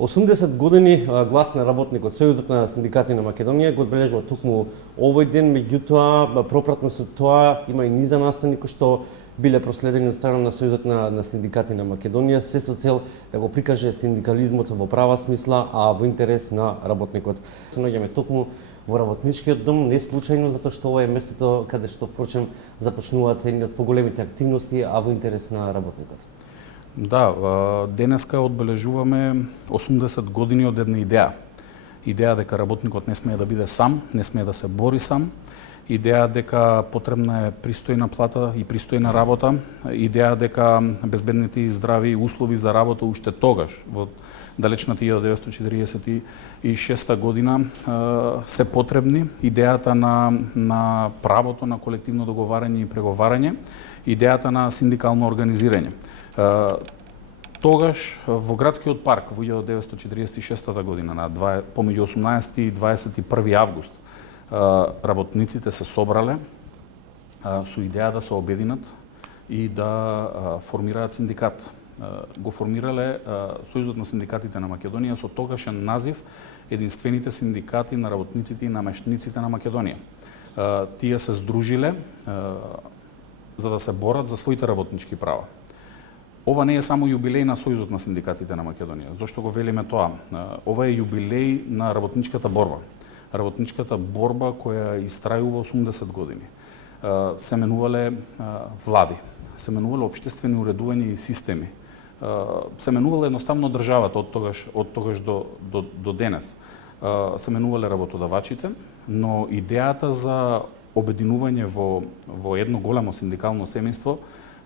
80 години глас на работникот, Сојузот на синдикати на Македонија го одбележува токму овој ден, меѓутоа пропратно со тоа има и низа настани кои што биле проследени од страна на Сојузот на синдикати на Македонија, се со цел да го прикаже синдикализмот во права смисла, а во интерес на работникот. Се наоѓаме токму во работничкиот дом, не случајно, затоа што ова е местото каде што впрочем започнуваат едни од поголемите активности, а во интерес на работникот. Да, денеска одбележуваме 80 години од една идеја. Идеја дека работникот не смее да биде сам, не смее да се бори сам, идеја дека потребна е пристојна плата и пристојна работа, идеја дека безбедните и здрави услови за работа уште тогаш, во далечната 1946 година, се потребни, идејата на правото на колективно договарање и преговарање, идејата на синдикално организирање. Тогаш во градскиот парк во 1946 година, помеѓу 18 и 21 август, работниците се собрале со идеја да се обединат и да формираат синдикат. Го формирале Сојузот на синдикатите на Македонија со тогашен назив Единствените синдикати на работниците и намештениците на Македонија. Тие се здружиле за да се борат за своите работнички права. Ова не е само јубилеј на Сојузот на синдикатите на Македонија. Зошто го велиме тоа? Ова е јубилеј на работничката борба. Работничката борба која истрајува 80 години. Се менувале влади, се менувале општествени уредувања и системи. Се менувала едноставно државата од тогаш до денес. Се менувале работодавачите, но идејата за обединување во едно големо синдикално семејство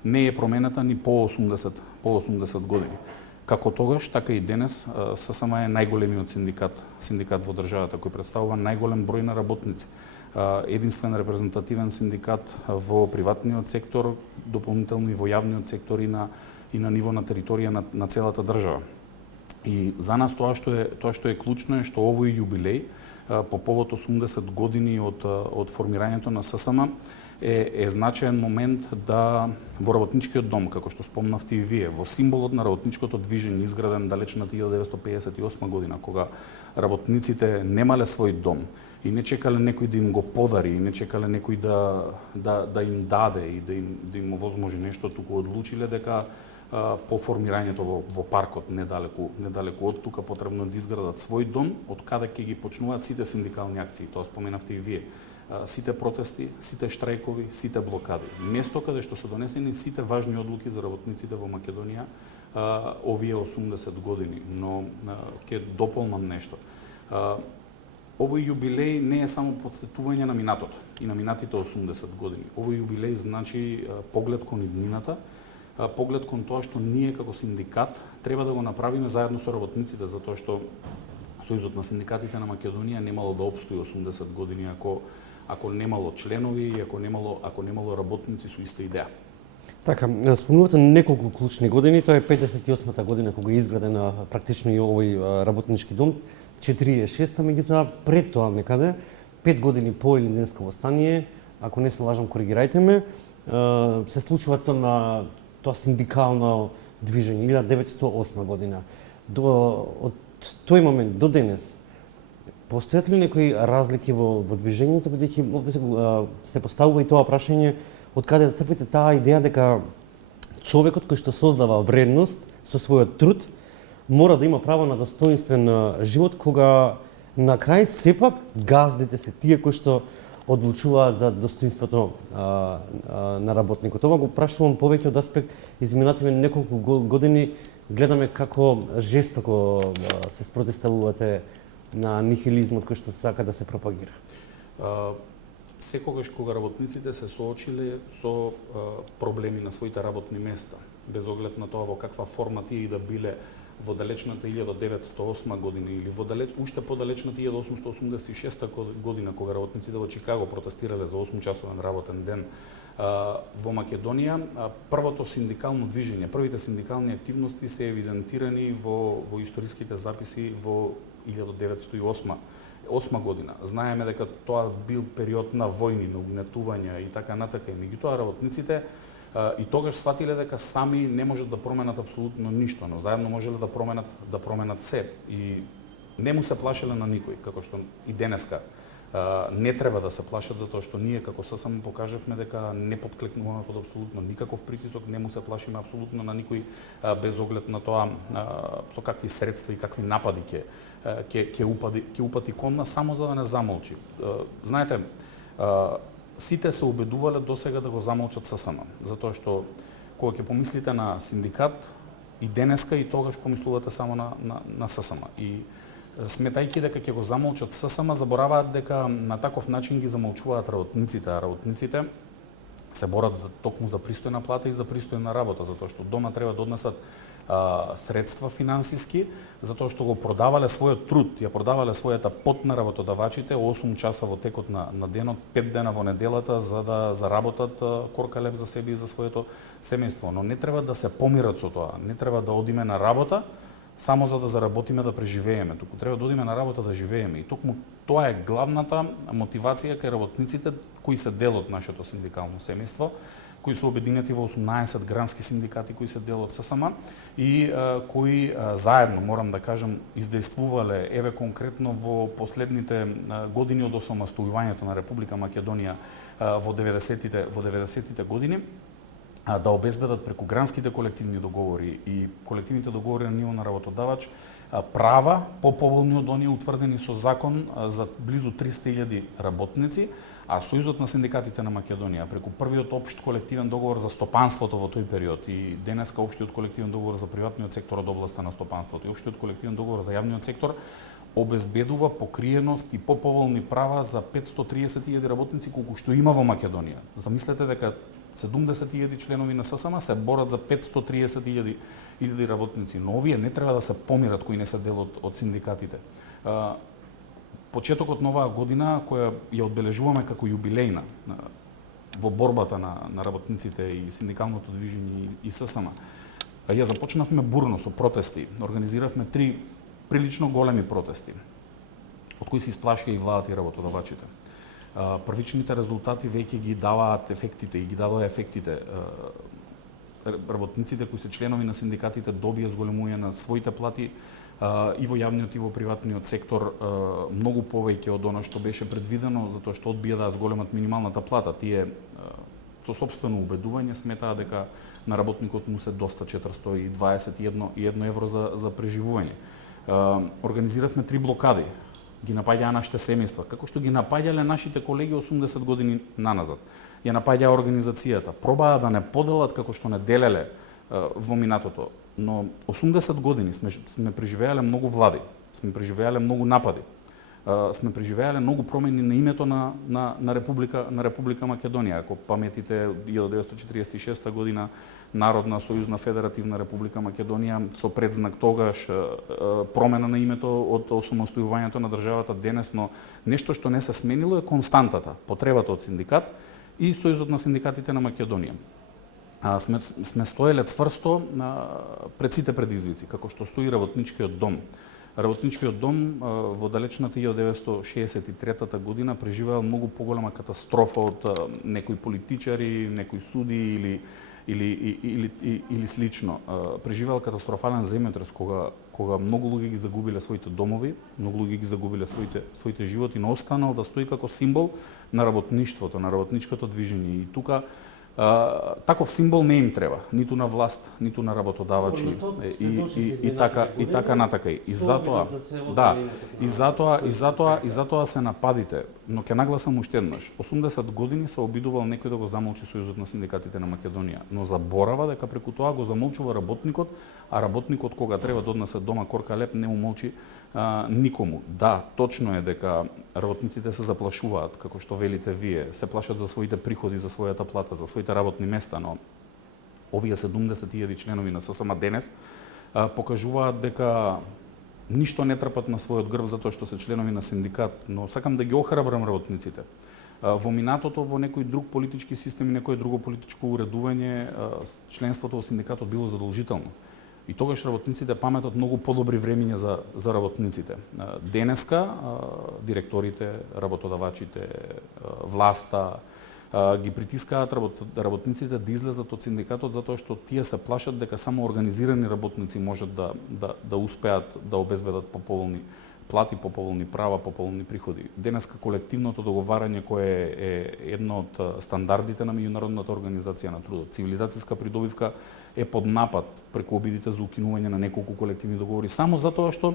не е промената ни по 80 години. Како тогаш, така и денес ССМ е најголемиот синдикат во државата, кој представува најголем број на работници. Единствен репрезентативен синдикат во приватниот сектор, дополнително и во јавниот сектор и на ниво на територија на целата држава. И за нас тоа што е клучно е што овој јубилеј по повод 80 години од формирањето на ССМ е значаен момент да во работничкиот дом, како што спомнавте и вие, во символот на работничкото движење изграден далечната 1958 година, кога работниците немале свој дом и не чекале некој да им го подари, и не чекале некој да им даде и да им овозможи нешто, туку одлучиле дека по формирањето во паркот недалеку од тука потребно да изградат свој дом, од каде ќе ги почнуваат сите синдикални акции, тоа споменавте и вие. Сите протести, сите штрајкови, сите блокади. Место каде што се донесени сите важни одлуки за работниците во Македонија овие 80 години, но ќе дополнам нешто. Овој јубилеј не е само потсетување на минатото и на минатите 80 години. Овој јубилеј значи поглед кон иднината, поглед кон тоа што ние како синдикат треба да го направиме заедно со работниците, затоа што Сојузот на синдикатите на Македонија немало да опстои 80 години ако немало членови и ако немало работници со иста идеја. Така, спомнувате неколку клучни години, тоа е 58-та година кога е изграден практично и овој работнички дом, 46-та, меѓутоа пред тоа некаде 5 години по Илинденско восстание, ако не се лажам, коригирајте ме, се случува тоа синдикално движење 1908 година. Од тој момент до денес постојат ли некои разлики во движењето, бидејќи овде се поставува и тоа прашање од каде да црпите таа идеја дека човекот кој што создава вредност со својот труд мора да има право на достоинствен живот, кога на крај сепак газдите се тие кои што одлучуваат за достоинството на работникот. Ова го прашувам повеќе од аспект изминативе неколку години гледаме како жестоко се спротивставувате на нихилизмот кој што сака да се пропагира. Секогаш кога работниците се соочиле со проблеми на своите работни места, без оглед на тоа во каква форма тие и да биле во далечната 1908 година или уште подалечната 1886 година, кога работниците во Чикаго протестирале за 8-часовен работен ден во Македонија, првото синдикално движење, првите синдикални активности се евидентирани во историските записи во 1908 година. Знаеме дека тоа бил период на војни, на угнетувања и така натака. И меѓутоа работниците И тогаш сватиле дека сами не можат да променат апсолутно ништо, но заедно можеле да променат се. И не му се плашеле на никој, како што и денеска не треба да се плашат, затоа што ние како ССМ покажавме дека не подклекнуваме под апсолутно никаков притисок, не му се плашиме апсолутно на никој, без оглед на тоа со какви средства и какви напади ќе упати кон нас, само за да не замолчи. Знаете, сите се убедувале досега да го замолчат ССМ, затоа што кога ќе помислите на синдикат и денеска и тогаш помислувате само на ССМ. И сметајќи дека ќе го замолчат ССМ, забораваат дека на таков начин ги замолчуваат работниците, а работниците се борат токму за пристојна плата и за пристојна работа, затоа што дома треба да однесат средства финансиски, затоа што го продавале својот труд, ја продавале својата пот на работодавачите 8 часа во текот на денот, 5 дена во неделата, за да заработат корка леп за себе и за своето семејство. Но не треба да се помират со тоа, не треба да одиме на работа само за да заработиме да преживееме, туку треба да одиме на работа да живееме. И токму тоа е главната мотивација кај работниците кои се дел од нашето синдикално семејство, кои се обединети во 18 грански синдикати кои се дел од ССМ и кои заедно, морам да кажам, издействувале еве конкретно во последните години од осамостојувањето на Република Македонија во 90-тите години, да обезбедат преку гранските колективни договори и колективните договори на ниво на работодавач права поповолни од оние утврдени со закон за близу 300.000 работници, а Сојузот на синдикатите на Македонија преку првиот општ колективен договор за стопанството во тој период и денеска општиот колективен договор за приватниот сектор од областа на стопанството и општиот колективен договор за јавниот сектор обезбедува покриеност и поповолни права за 530.000 работници колку што има во Македонија. Замислете дека 70.000 членови на ССМ се борат за 530.000 работници, но овие не треба да се помират кои не се дел од синдикатите. Почетокот на оваа година, која ја одбележуваме како јубилејна во борбата на работниците и синдикалното движење и ССМ, ја започнавме бурно со протести. Организиравме 3 прилично големи протести, од кои се исплашија и владата и работодавачите. Првичните резултати веќе ги даваат ефектите и ги дадоа ефектите. Работниците кои се членови на синдикатите добија зголемување на своите плати и во јавниот и во приватниот сектор многу повеќе од она што беше предвидено, затоа што одбија да зголемат минималната плата. Тие со сопствено убедување сметаа дека на работникот му се доста 421 евро за преживување. Организиравме 3 блокади, ги напаѓаа нашите семејства, како што ги напаѓале нашите колеги 80 години наназад. Ја напаѓаа организацијата, пробаа да не поделат како што не делеле во минатото, но 80 години сме преживеале многу влади, сме преживеале многу напади, сме преживеале многу промени на името на Република Македонија. Ако паметите 1946 година Народна Сојузна Федеративна Република Македонија со предзнак тогаш промена на името од осамостојувањето на државата денес, но нешто што не се сменило е константата, потребата од синдикат и Сојузот на синдикатите на Македонија. Сме стоеле цврсто пред сите предизвици, како што стои работничкиот дом. Работничкиот дом во далечната 1963 година преживеал многу поголема катастрофа од некои политичари, некои суди или слично. Преживеал катастрофален земјотрес кога многу луѓе ги загубиле своите домови, многу луѓе ги загубиле своите животи, но останал да стои како символ на работништвото, на работничкото движење. И тука таков символ не им треба, ниту на власт, ниту на работодавачи и така натака. И затоа се нападите, но ќе нагласам уште еднаш. 80 години се обидувал некој да го замолчи Сојузот на синдикатите на Македонија, но заборава дека преку тоа го замолчува работникот, а работникот кога треба да однесе дома корка леп не му молчи никому. Да, точно е дека работниците се заплашуваат, како што велите вие, се плашат за своите приходи, за својата плата, за своите работни места, но овие 70.000 членови на ССМ денес покажуваат дека ништо не трпат на својот грб затоа што се членови на синдикат, но сакам да ги охрабрам работниците. Во минатото во некој друг политички систем и некој друго политичко уредување членството во синдикатот било задолжително. И тогаш работниците паметат многу подобри времиња за работниците. Денеска директорите, работодавачите, власта, ги притискаат работниците да излезат од синдикатот затоа што тие се плашат дека само организирани работници можат да успеат да обезбедат поповолни плати, поповолни права, поповолни приходи. Денеска колективното договарање кое е едно од стандардите на меѓународната организација на трудот, цивилизацијска придобивка, е под напад преку обидите за укинување на неколку колективни договори само затоа што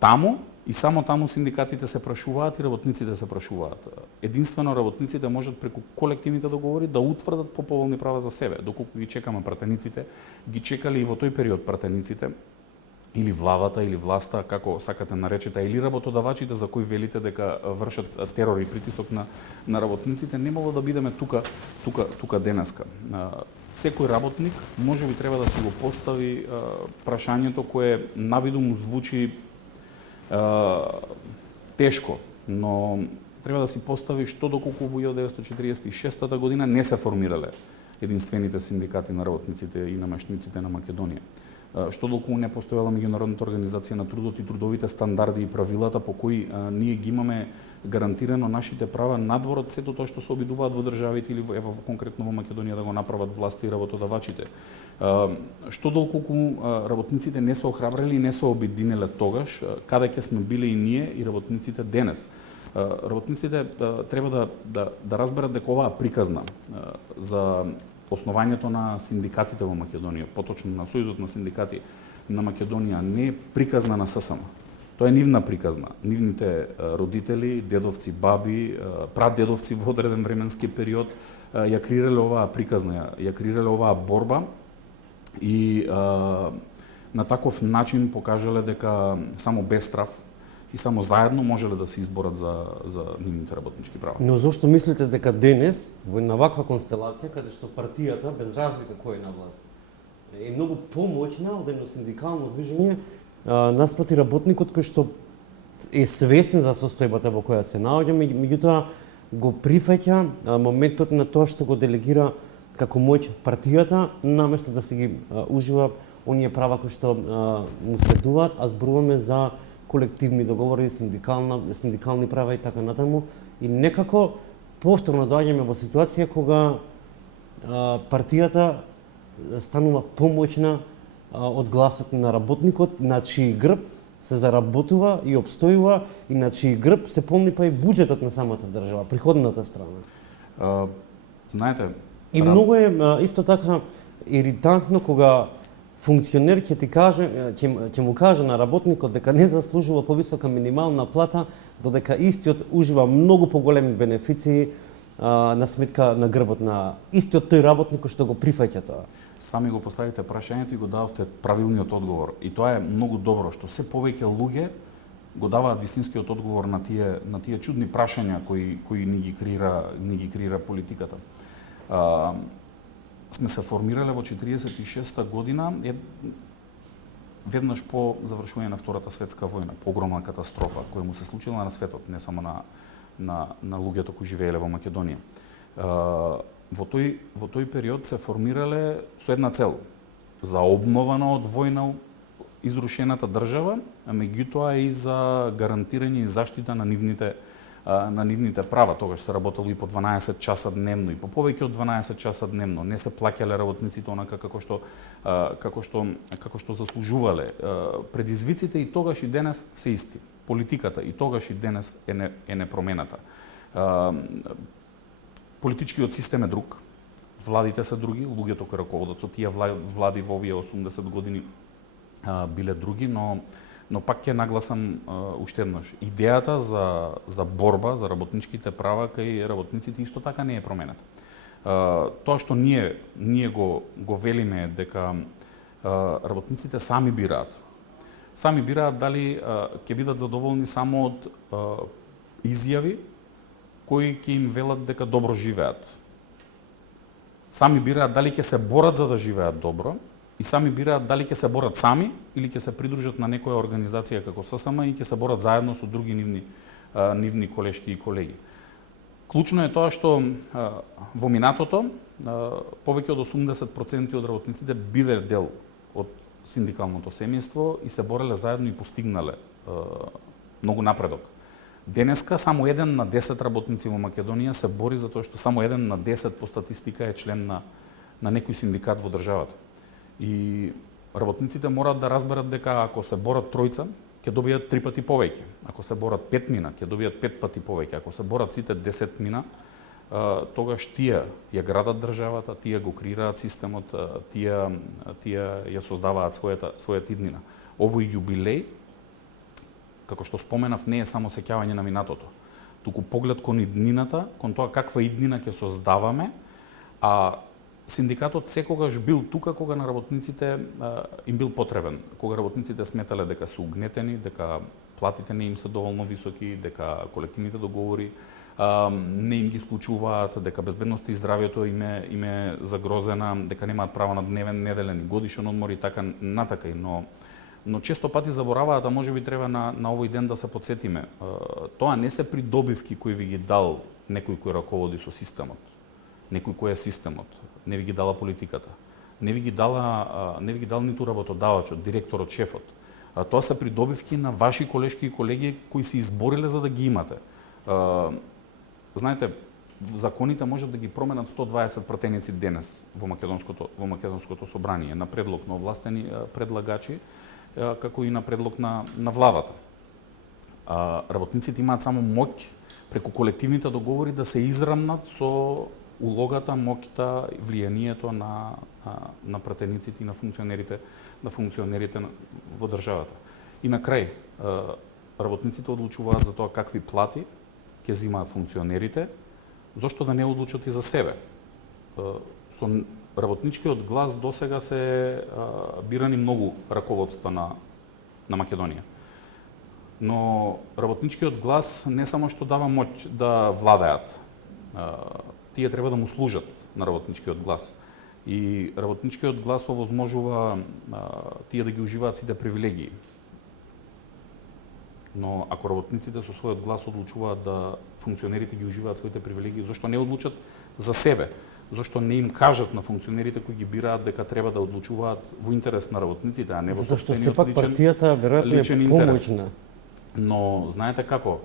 таму и само таму синдикатите се прашуваат и работниците се прашуваат. Единствено работниците можат преку колективните договори да утврдат поповолни права за себе, доколку ги чекаме пратениците, ги чекале и во тој период пратениците, или владата, или власта, како сакате наречете, или работодавачите за кои велите дека вршат терор и притисок на работниците, не могло да бидеме тука денеска. Секој работник можеби треба да си го постави прашањето кое навиду му звучи тешко, но треба да си постави што доколку во 1946 година не се формирале единствените синдикати на работниците и намешниците на Македонија. Што доколку не постоела меѓународната организација на трудот и трудовите стандарди и правилата по кои ние ги имаме гарантирано нашите права надвор од сето тоа што се обидуваат во државите или ево конкретно во Македонија да го направат власти и работодавачите. Што доколку работниците не се охрабрили и не се обединеле тогаш, каде ќе сме биле и ние и работниците денес. Работниците треба да разберат дека оваа приказна за основањето на синдикатите во Македонија, поточно на Сојузот на синдикати на Македонија, не е приказна на ССМ. Тоа е нивна приказна. Нивните родители, дедовци, баби, прадедовци во одреден временски период ја креирале оваа приказна, ја креирале оваа борба и на таков начин покажале дека само без страв и само заедно можеле да се изборат за нивните работнички права. Но зошто мислите дека денес, во една ваква констелација, каде што партијата, без разлика кој е на власт, е многу помоćна од едно синдикално движење наспроти работникот кој што е свесен за состојбата во која се наоѓа, меѓутоа го прифаќа моментот на тоа што го делегира како моќ партијата, наместо да се ги ужива оние права кои што му следуваат, а зборуваме за колективни договори, синдикални права и така натаму. И некако повторно доаѓаме во ситуација кога партијата станува помоćна од гласот на работникот, на чиј грб се заработува и обстојува и на чиј грб се полни па и буџетот на самата држава, приходната страна. Знаете, и многу е исто така иритантно кога функционер ќе ти каже, ќе му каже на работникот дека не заслужува повисока минимална плата, додека истиот ужива многу поголеми бенефиции на сметка на грбот на истиот тој работник кој што го прифаќа тоа. Сами го поставите прашањето и го дадовте правилниот одговор. И тоа е многу добро што се повеќе луѓе го даваат вистинскиот одговор на тие чудни прашања кои ни ги креира политиката. Сме се формирале во 46-та година, веднаш по завршување на Втората светска војна, огромна катастрофа која му се случила на светот, не само на луѓето кои живееле во Македонија. Во тој период се формирале со една цел, за обнова на од војна изрушената држава, а меѓутоа и за гарантирање и заштита на нивните права. Тогаш се работело и по 12 часа дневно и по повеќе од 12 часа дневно. Не се плаќале работниците онака како што заслужувале. Предизвиците и тогаш и денес се исти. Политиката и тогаш и денес е непромената. Политичкиот систем е друг. Владите се други, луѓето кои раководат со тие влади во овие 80 години биле други, но пак ќе нагласам уште еднаш. Идејата за борба за работничките права кај работниците исто така не е променета. Тоа што ние го велиме дека работниците сами бираат. Сами бираат дали ќе бидат задоволни само од изјави кои ќе им велат дека добро живеат. Сами бираат дали ќе се борат за да живеат добро и сами бираат дали ќе се борат сами или ќе се придружат на некоја организација како ССМ и ќе се борат заедно со други нивни колешки и колеги. Клучно е тоа што во минатото повеќе од 80% од работниците биле дел од синдикалното семејство и се бореле заедно и постигнале многу напредок. Денеска само 1 на 10 работници во Македонија се бори за тоа што само 1 на 10 по статистика е член на некој синдикат во државата. И работниците мораат да разберат дека ако се борат тројца, ќе добијат 3 пати повеќе. Ако се борат 5 мина, ќе добијат 5 пати повеќе. Ако се борат сите 10 мина, тогаш тие ја градат државата, тие го креираат системот, тие ја создаваат својата иднина. Овој јубилеј, како што споменав, не е само сеќавање на минатото, туку поглед кон иднината, кон тоа каква иднина ќе создаваме, а синдикатот секогаш бил тука кога на работниците им бил потребен, кога работниците сметале дека се угнетени, дека платите не им се доволно високи, дека колективните договори не им ги исклучуваат, дека безбедноста и здравјето им е загрозена, дека немаат право на дневен, неделен и годишен одмор и така натака. Но често пати забораваат, а можеби треба на овој ден да се потсетиме. Тоа не се придобивки кои ви ги дал некој кој раководи со системот, некој кој е системот, не ви ги дала политиката, не ви ги дал ниту работодавачот, директорот, шефот. Тоа се придобивки на ваши колешки и колеги кои се избориле за да ги имате. Знаете, законите можат да ги променат 120 пратеници денес во македонското собрание на предлог на овластени предлагачи, како и на предлог на владата. Работниците имаат само моќ преку колективните договори да се израмнат со улогата, моќта и влијанието на пратениците и на функционерите во државата. И на крај, работниците одлучуваат за тоа какви плати ќе земаат функционерите, зошто да не одлучат и за себе. Со работничкиот глас досега се бирани многу раководства на Македонија. Но работничкиот глас не само што дава моќ да владеат, тие треба да му служат на работничкиот глас. И работничкиот глас овозможува тие да ги уживаат сите привилегии. Но ако работниците со својот глас одлучуваат да функционерите ги уживаат своите привилегии, зошто не одлучат за себе? Зошто не им кажат на функционерите кои ги бираат дека треба да одлучуваат во интерес на работниците, а не во сопствениот личен интерес? Партијата веројатно е помоќна. Но знаете како,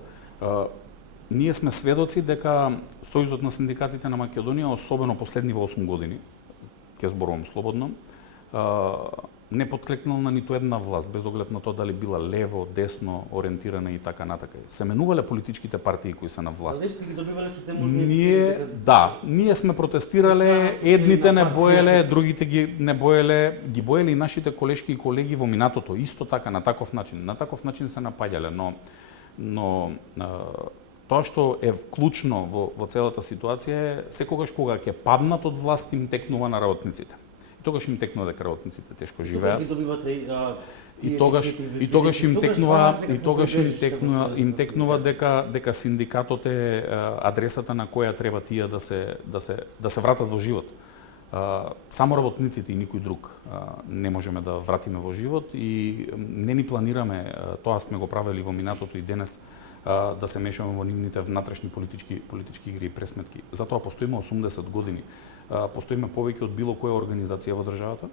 ние сме сведоци дека Сојузот на синдикатите на Македонија, особено последниве 8 години, ќе зборувам слободно, не подклекнал на ниту една власт, без оглед на тоа дали била лево, десно, ориентирана и така натака. Се менувале политичките партии кои се на власт. Сте ги добивале сите можни... Ние сме протестирале, едните не боеле, другите ги не боеле, ги боеле и нашите колешки и колеги во минатото, исто така, на таков начин. На таков начин се напаѓале, но тоа што е вклучно во целата ситуација е секогаш кога ќе паднат од власт им текнува на работниците. И тогаш им текнува дека работниците тешко живеат. И тогаш им текнува дека синдикатот е адресата на која треба тие да се вратат во живот. Само работниците и никој друг не можеме да вратиме во живот и не ни планираме, тоа сме го правели во минатото и денес, да се мешаме во нивните внатрешни политички игри и пресметки. Затоа постоиме 80 години. Постоиме повеќе од било која организација во државата.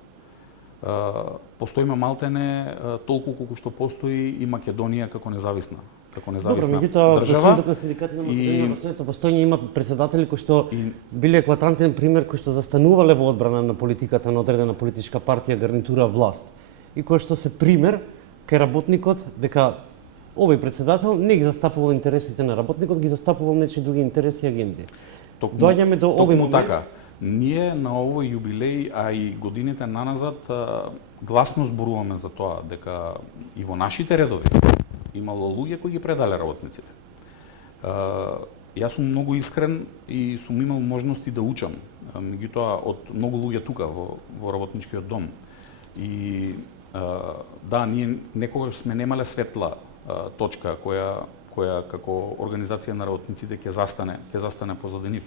Постоиме малтене толку колку што постои и Македонија како независна држава. Сојузот на синдикатите на Македонија во своето постоење има председатели кои што биле еклатантен пример, кои што застанувале во одбрана на политиката на одредена политичка партија, гарнитура, власт. И кои што се пример кај работникот дека овој председател не ги застапувал интересите на работникот, ги застапувал нечи други интереси и агенди. Доаѓаме до овој момент. Така. Ние на овој јубилеј, а и годините наназад, гласно зборуваме за тоа дека и во нашите редови имало луѓе кои ги предале работниците. Јас сум многу искрен и сум имал можности да учам, меѓутоа од многу луѓе тука во работничкиот дом. И да, ние некогаш сме немале светла точка која како организација на работниците ќе застане позади нив.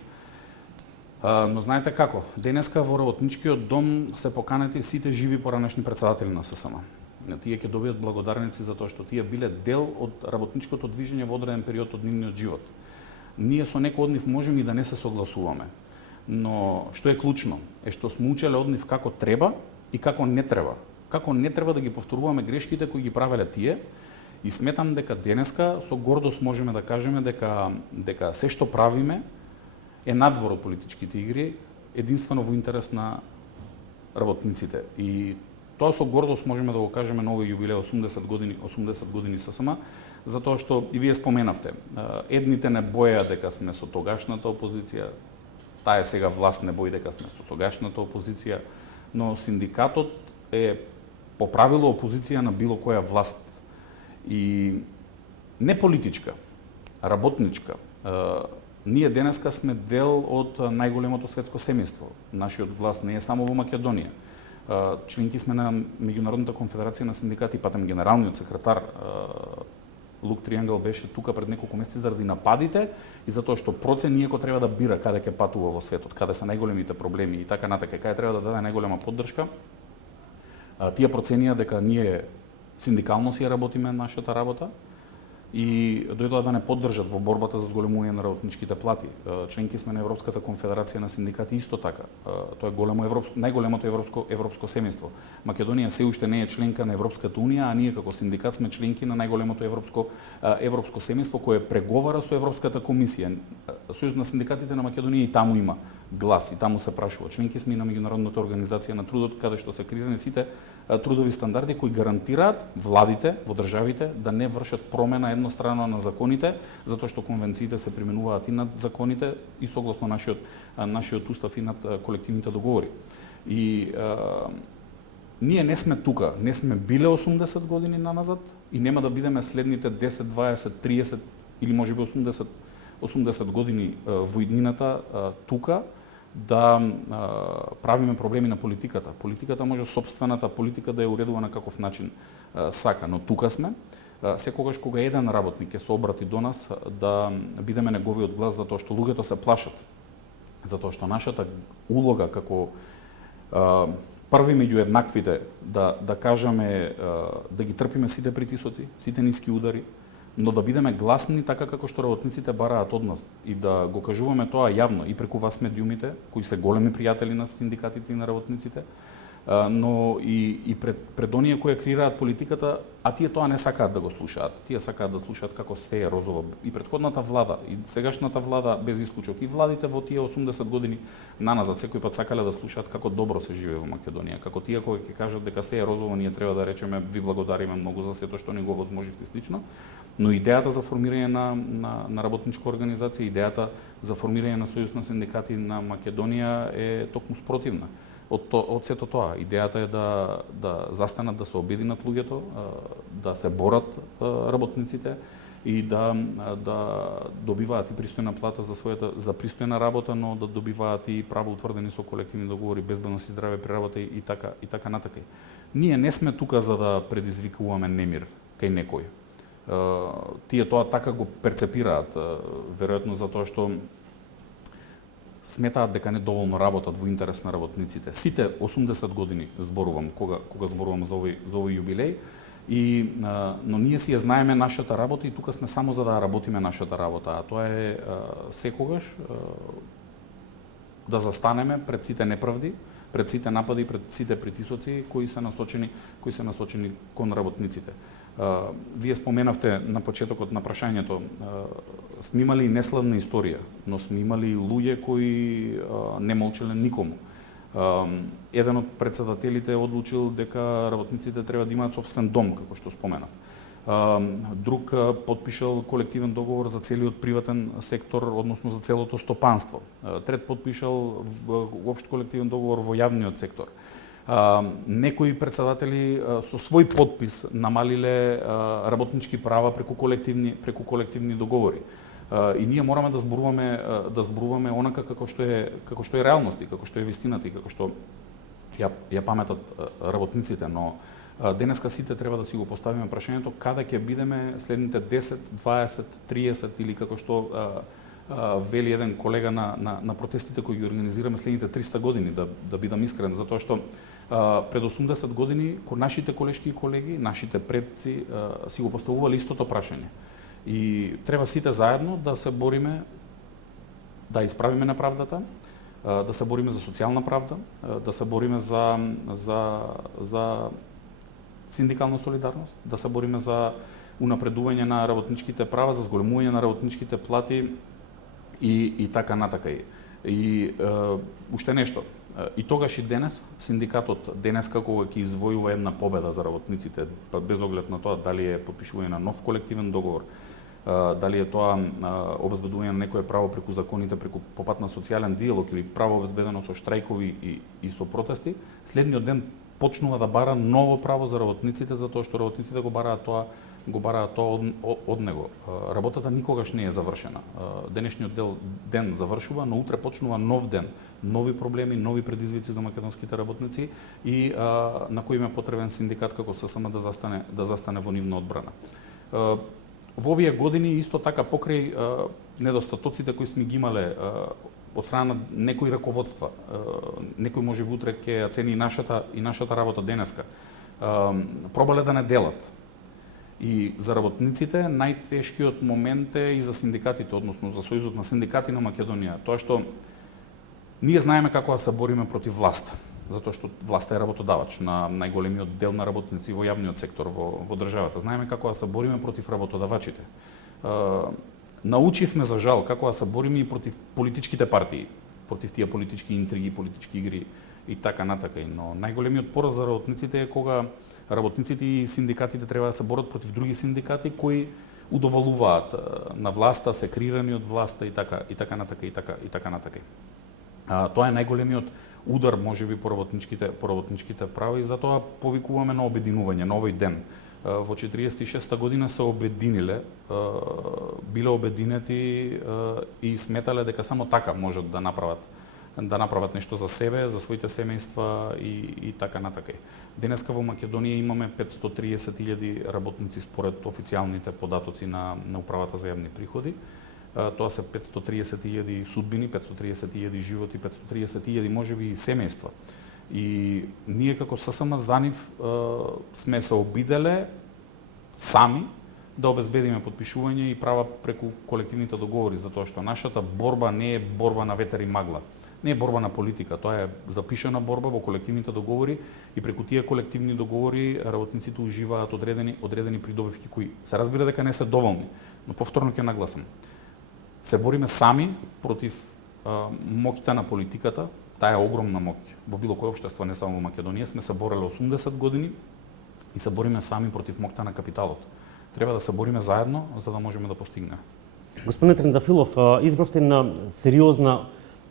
Но знаете како, денеска во работничкиот дом се поканети сите живи поранешни председатели на ССМ. Тие ќе добијат благодарници за тоа што тие биле дел од работничкото движење во одреден период од нивниот живот. Ние со некој од нив можеме и да не се согласуваме. Но што е клучно е што сме учеле од нив како треба и како не треба. Како не треба да ги повторуваме грешките кои ги правеле тие И сметам дека денеска со гордост можеме да кажеме дека се што правиме е надвор од политичките игри, единствено во интерес на работниците. И тоа со гордост можеме да го кажеме на овој јубилеј 80 години ССМ, затоа што и вие споменавте, едните не боја дека сме со тогашната опозиција, таа е сега власт не бои дека сме со тогашната опозиција, но синдикатот е по правило опозиција на било која власт. И не политичка, работничка. Ние денеска сме дел од најголемото светско семејство. Нашиот глас не е само во Македонија. Членки сме на Меѓународната конфедерација на синдикати, патем генералниот секретар Лук Триангел беше тука пред неколку месеци заради нападите и затоа што процени иако треба да бира каде ќе патува во светот, каде се најголемите проблеми и така натака, каде треба да даде најголема поддршка. Тие проценија дека ние синдикално си ја работиме нашата работа и дојдоа да не поддржат во борбата за зголемување на работничките плати. Членки сме на Европската конфедерација на синдикати исто така. Тоа е најголемото европско семејство. Македонија се уште не е членка на Европската унија, а ние како синдикат сме членки на најголемото европско семејство кое преговара со Европската комисија. Сојуз на синдикатите на Македонија и таму има глас и таму се прашува. Членки сме и на Меѓународната организација на трудот, каде што се креирани сите трудови стандарди кои гарантираат владите во државите да не вршат промена еднострано на законите, затоа што конвенциите се применуваат и над законите и согласно нашиот устав и над колективните договори. И ние не сме тука, не сме биле 80 години наназад и нема да бидеме следните 10, 20, 30 или можеби 80 години во иднината тука да правиме проблеми на политиката. Политиката може собствената политика да ја уредува на каков начин сака, но тука сме. Секогаш кога еден работник ќе се обрати до нас, да бидеме неговиот глас, затоа што луѓето се плашат. Затоа што нашата улога како први меѓу еднаквите да кажеме, да ги трпиме сите притисоци, сите ниски удари, но да бидеме гласни така како што работниците бараат од нас и да го кажуваме тоа јавно и преку вас медиумите, кои се големи пријатели на синдикатите и на работниците, но и пред оние кои креираат политиката, а тие тоа не сакаат да го слушаат. Тие сакаат да слушаат како се е розово. И претходната влада, и сегашната влада без исклучок, и владите во тие 80 години наназад секој пат сакале да слушаат како добро се живее во Македонија. Како тие кои ќе кажат дека се е розово, ние треба да речеме ви благодариме многу за сето што ни го возможивте слично. Но идејата за формирање на работничка организација, идејата за формирање на сојуз на синдикати на Македонија е токму спротивна од сето тоа. Идејата е да застанат, да се обединат луѓето, да се борат работниците и да добиваат и пристојна плата за пристојна работа, но да добиваат и право утврдени со колективни договори, безбедност и здраве при работа и така натака. Ние не сме тука за да предизвикуваме немир кај некој. Тие тоа така го перцепираат, веројатно затоа што сметаат дека не доволно работат во интерес на работниците. Сите 80 години зборувам, кога зборувам за овој јубилеј, но ние си ја знаеме нашата работа и тука сме само за да работиме нашата работа, а тоа е секогаш да застанеме пред сите неправди, пред сите напади, пред сите притисоци кои се насочени кон работниците. Вие споменавте на почетокот на прашањето, сме имали и неславна историја, но сме имали луѓе кои не молчеле никому. Еден од председателите одлучил дека работниците треба да имаат собствен дом, како што споменав. Друг потпишал колективен договор за целиот приватен сектор, односно за целото стопанство. Трет потпишал општ колективен договор во јавниот сектор. Некои председатели со свој подпис намалиле работнички права преку колективни договори. И ние мораме да зборуваме онака како што е реалност и како што е вистината и како што ја паметат работниците, но денеска сите треба да си го поставиме прашањето каде ќе бидеме следните 10, 20, 30 или како што вели еден колега на протестите кои ги организираме следните 300 години, да бидам искрен, затоа што пред 80 години нашите колешки и колеги, нашите предци си го поставувале истото прашање. И треба сите заедно да се бориме, да исправиме неправдата, да се бориме за социјална правда, да се бориме за синдикална солидарност, да се бориме за унапредување на работничките права, за зголемување на работничките плати и така натака. И уште нешто. И тогаш и денес, синдикатот денеска кога ќе извојува една победа за работниците, без оглед на тоа дали е потпишување на нов колективен договор, дали е тоа обезбедување на некое право преку законите, преку попат на социјален диалог или право обезбедено со штрајкови и со протести, следниот ден почнува да бара ново право за работниците, затоа што работниците го бараат тоа од него. Работата никогаш не е завршена. Денешниот ден завршува, но утре почнува нов ден, нови проблеми, нови предизвици за македонските работници и на кој им е потребен синдикат како ССМ да застане во нивна одбрана. Во овие години исто така покрај недостатоците кои сме ги имале од страна на некои раководства, некој може би утре ќе цени и нашата работа денеска, пробале да не делат. И за работниците најтешкиот момент е и за синдикатите, односно за Сојузот на синдикати на Македонија, тоа што ние знаеме како да се бориме против власта, затоа што власта е работодавач на најголемиот дел на работници во јавниот сектор во државата. Знаеме како да се бориме против работодавачите. Научивме за жал како да се бориме и против политичките партии, против тие политички интриги, политички игри и така натака. Но најголемиот пораз за работниците е кога работниците и синдикатите треба да се борат против други синдикати кои удоволуваат на власта, се креирани од власта и така натака. Тоа е најголемиот удар можеби по работничките права и затоа повикуваме на обединување на овој ден. Во 46-та година се обединиле, биле обединети и сметале дека само така можат да направат нешто за себе, за своите семејства и така натака. Денеска во Македонија имаме 530.000 работници според официјалните податоци на Управата за јавни приходи. Тоа се 530.000 судбини, 530.000 животи, 530.000 можеби и семејства. И ние како ССМ за нив сме се обиделе сами да обезбедиме потпишување и права преку колективните договори, затоа што нашата борба не е борба на ветер и магла. Не е борба на политика, тоа е запишана борба во колективните договори и преку тие колективни договори работниците уживаат одредени придобивки кои се разбира дека не се доволни, но повторно ќе нагласам. Се бориме сами против моќта на политиката, таа е огромна моќ во било кое општество, не само во Македонија, сме се бореле 80 години и се бориме сами против моќта на капиталот. Треба да се бориме заедно за да можеме да постигнеме. Господин Трендафилов, избравте на сериозна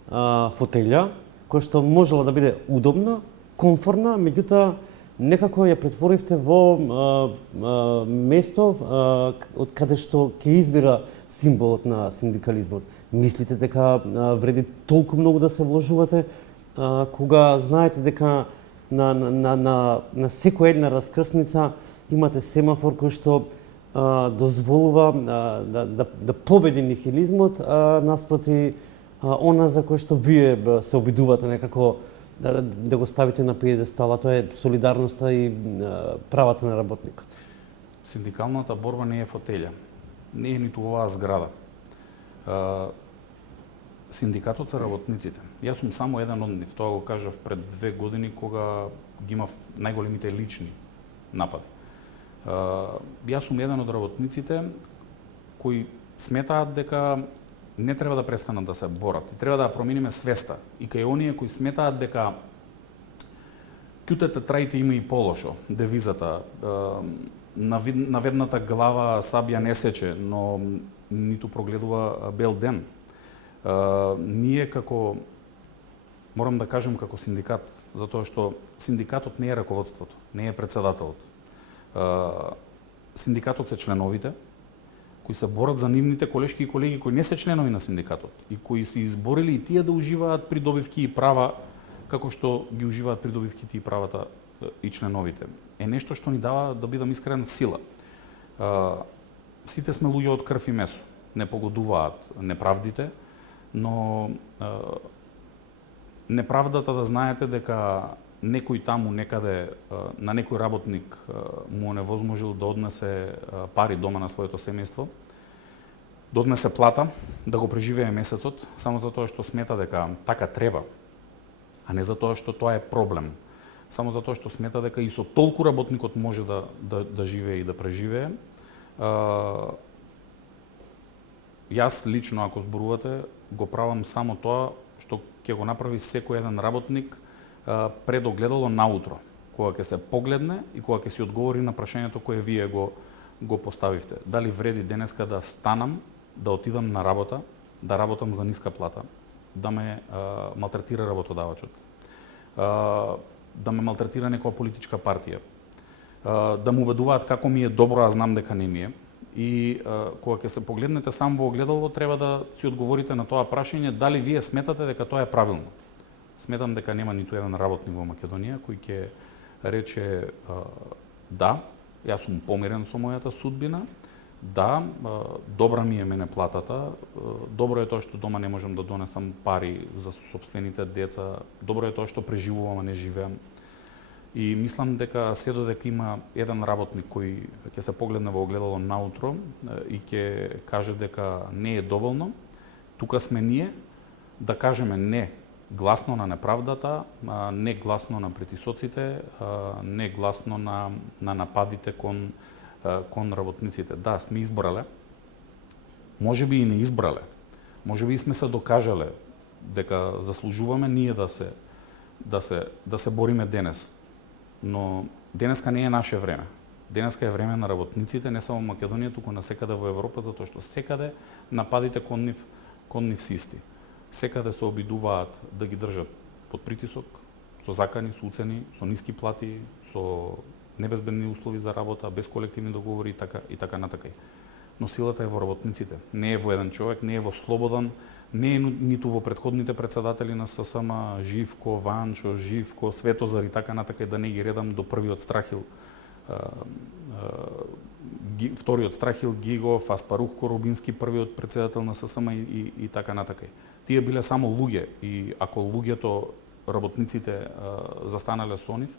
фотелја, која што можела да биде удобна, комфорна, меѓутоа некако ја претворивте во место од каде што ќе избира символот на синдикализмот. Мислите дека вреди толку многу да се вложувате, кога знаете дека на секоја една раскрсница имате семафор кој што дозволува да победи нихилизмот наспроти она за кое што вие се обидувате некако да го ставите на пиедестал, тоа е солидарноста и правата на работникот. Синдикалната борба не е фотелја, не е ниту оваа зграда. Синдикатот се работниците. Јас сум само еден од нив, тоа го кажав пред 2 години кога ги имав најголемите лични напади. Јас сум еден од работниците кои сметаат дека не треба да престанат да се борат. Треба да промениме свеста. И кај оние кои сметаат дека кјутете траите има и полошо, девизата, наведната глава сабја не сече, но ниту прогледува бел ден. Ние како, морам да кажем како синдикат, затоа што синдикатот не е раководството, не е председателот. Синдикатот се членовите, кои се борат за нивните колешки и колеги кои не се членови на синдикатот и кои се изборили и тие да уживаат придобивки и права како што ги уживаат придобивките и правата и членовите. Е нешто што ни дава, да бидам искрен, сила. Сите сме луѓе од крв и месо. Не погодуваат неправдите, но неправдата да знаете дека некој таму некаде на некој работник му невозможил да однесе пари дома на своето семејство, да однесе плата, да го преживее месецот, само затоа што смета дека така треба, а не затоа што тоа е проблем. Само затоа што смета дека и со толку работникот може да живее и да преживее, Јас лично, ако зборувате, го правам само тоа што ќе го направи секој еден работник пред огледало наутро, кога ќе се погледне и кога ќе си одговори на прашањето кое вие го поставивте. Дали вреди денеска да станам, да отидам на работа, да работам за ниска плата, да ме малтретира работодавачот, да ме малтретира некоја политичка партија, да му убедуваат како ми е добро, а знам дека не ми е. И кога ќе се погледнете сам во огледало, треба да си одговорите на тоа прашање дали вие сметате дека тоа е правилно. Сметам дека нема ниту еден работник во Македонија кој ќе рече да, јас сум помирен со мојата судбина, да, добра ми е мене платата, добро е тоа што дома не можам да донесам пари за сопствените деца, добро е тоа што преживувам, а не живеам. И мислам дека се додека има еден работник кој ќе се погледне во огледало наутро и ќе каже дека не е доволно, тука сме ние да кажеме не гласно на неправдата, не гласно на притисоците, не гласно на нападите кон работниците. Да, сме избрале, можеби и не избрале, можеби и сме се докажале дека заслужуваме ние да се бориме денес. Но денеска не е наше време. Денеска е време на работниците, не само во Македонија, туку насекаде во Европа, затоа што секаде нападите кон нив се исти. Секаде се обидуваат да ги држат под притисок, со закани, со уцени, со ниски плати, со небезбедни услови за работа, без колективни договори и така натака. Но силата е во работниците. Не е во еден човек, не е во Слободан, не е ниту во претходните председатели на ССМ, Живко, Ванчо, Живко, Светозар и така натака, да не ги редам до првиот Страхил, вториот Страхил Гигов, Аспарух Коробински, првиот председател на ССМ и така натака. Тие биле само луѓе и ако луѓето, работниците застанале со нив,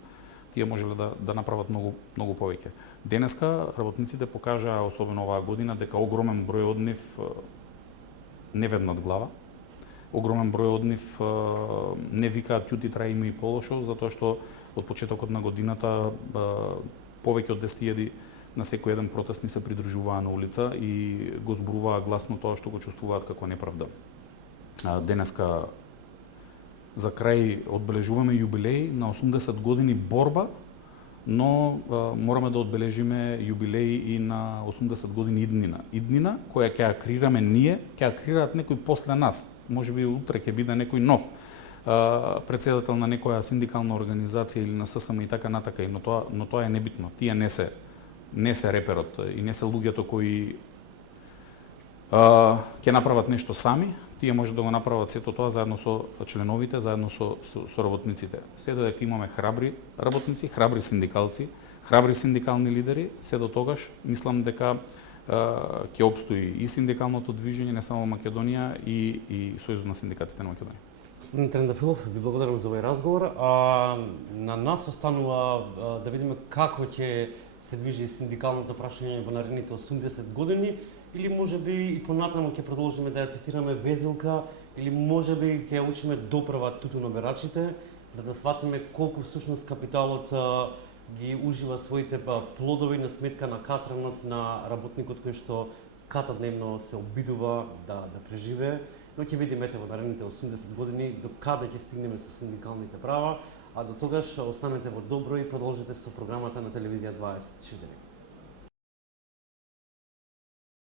тие можеле да направат многу повеќе. Денеска работниците покажаа, особено оваа година, дека огромен број од нив не веднат глава. Огромен број од нив не викаат ќути трај има и полошо, затоа што од почетокот на годината повеќе од 10.000 на секој еден протест ни се придружуваа на улица и го зборуваа гласно тоа што го чувствуваат како неправда. Денеска за крај одбележуваме јубилеј на 80 години борба, но мораме да одбележиме јубилеј и на 80 години иднина. Иднина која ќе ја креираме ние, ќе ја креираат некој после нас. Можеби утре ќе биде некој нов председател на некоја синдикална организација или на ССМ и така натака, но тоа е небитно. Тие не се реперот и не се луѓето кои ќе направат нешто сами. Тие може да го направат сето тоа заедно со членовите, заедно со работниците. Се додека имаме храбри работници, храбри синдикалци, храбри синдикални лидери, се до тогаш мислам дека ќе опстои и синдикалното движење не само во Македонија и Сојузот на синдикатите на Македонија. Господин Трендафилов, ви благодарам за овој разговор. На нас останува да видиме како ќе се движи синдикалното прашање во наредните 80 години, или можеби и понатаму ќе продолжиме да ја цитираме Везелка, или можеби ќе ја учиме доправа тутуноберачите, за да сватиме колку всушност капиталот ги ужива своите плодови на сметка на катранот на работникот кој што катадневно се обидува да преживее. Но ќе видиме во наредните 80 години до каде ќе стигнеме со синдикалните права, а до тогаш останете во добро и продолжете со програмата на телевизија 24.